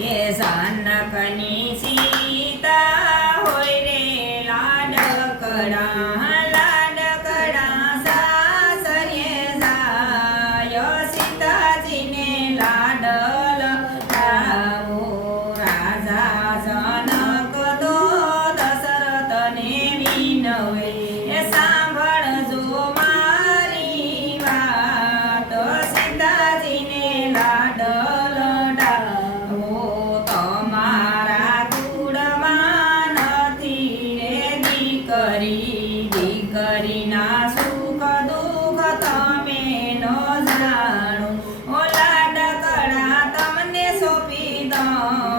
એ સાનકની સીતા હોય રે લાડકડા સાસરે જાય સીતાજીને લાડલ લાવો રાજા જનક દો દશરથને વિનવે એ સાંભળજો મારી વાત સીતાજીને લાડલ લાવો તમારા કુળમાં નથી રે દીકરીના સુખ દુઃખ તમે ન જાણો ઓ લાડકડા તમને સોંપી દઉં